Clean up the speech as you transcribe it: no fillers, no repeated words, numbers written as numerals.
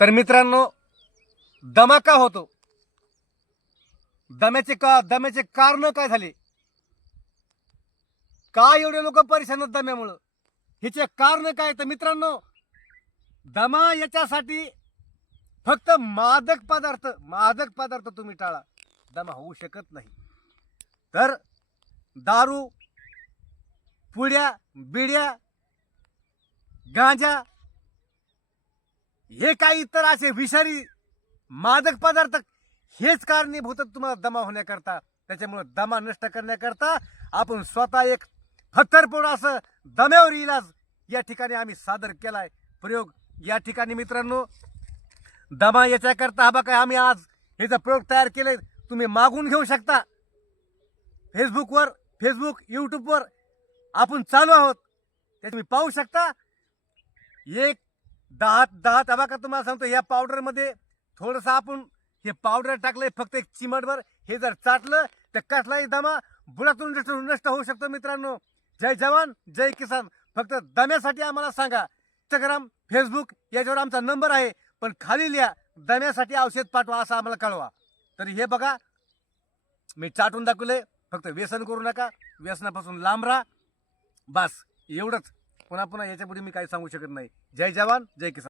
तर मित्रांनो, दमा का होतो, दम्याचे कारण काय झाले, का एवढे लोक परेशान आहेत दम्यामुळं, ह्याचे कारण काय. तर मित्रांनो, दमा याच्यासाठी फक्त मादक पदार्थ तुम्ही टाळा, दमा होऊ शकत नाही. तर दारू, पुड्या, बिड्या, गांजा, हे काही इतर असे विषारी मादक पदार्थ हेच कारणीभूत तुम्हाला दमा होण्याकरता. त्याच्यामुळे दमा नष्ट करण्याकरता आपण स्वतः एक फत्तरपोड असं दम्यावर इलाज या ठिकाणी आम्ही सादर केलाय, प्रयोग. या ठिकाणी मित्रांनो, दमा याच्याकरता हा बघा आम्ही आज याचा प्रयोग तयार केले. तुम्ही मागून घेऊ शकता. फेसबुक यूट्यूबवर आपण चालू आहोत, ते तुम्ही पाहू शकता. एक दहा बघा, तुम्हाला सांगतो या पावडरमध्ये थोडंसं आपण हे पावडर टाकलंय, फक्त एक चिमटभर. हे जर चाटलं तर कसलाही दमा बुडातून नष्ट होऊ शकतो. मित्रांनो, जय जवान जय किसान. फक्त दम्यासाठी आम्हाला सांगा. इंस्टाग्राम, फेसबुक याच्यावर आमचा नंबर आहे, पण खाली लिहा दम्यासाठी औषध पाठवा असं आम्हाला कळवा. तर हे बघा, मी चाटून दाखवले. फक्त व्यसन करू नका, व्यसनापासून लांब राहा. बस एवढंच. पुन्हा याच्या पुढे मी काही सांगू शकत नाही. जय जवान जय किसान.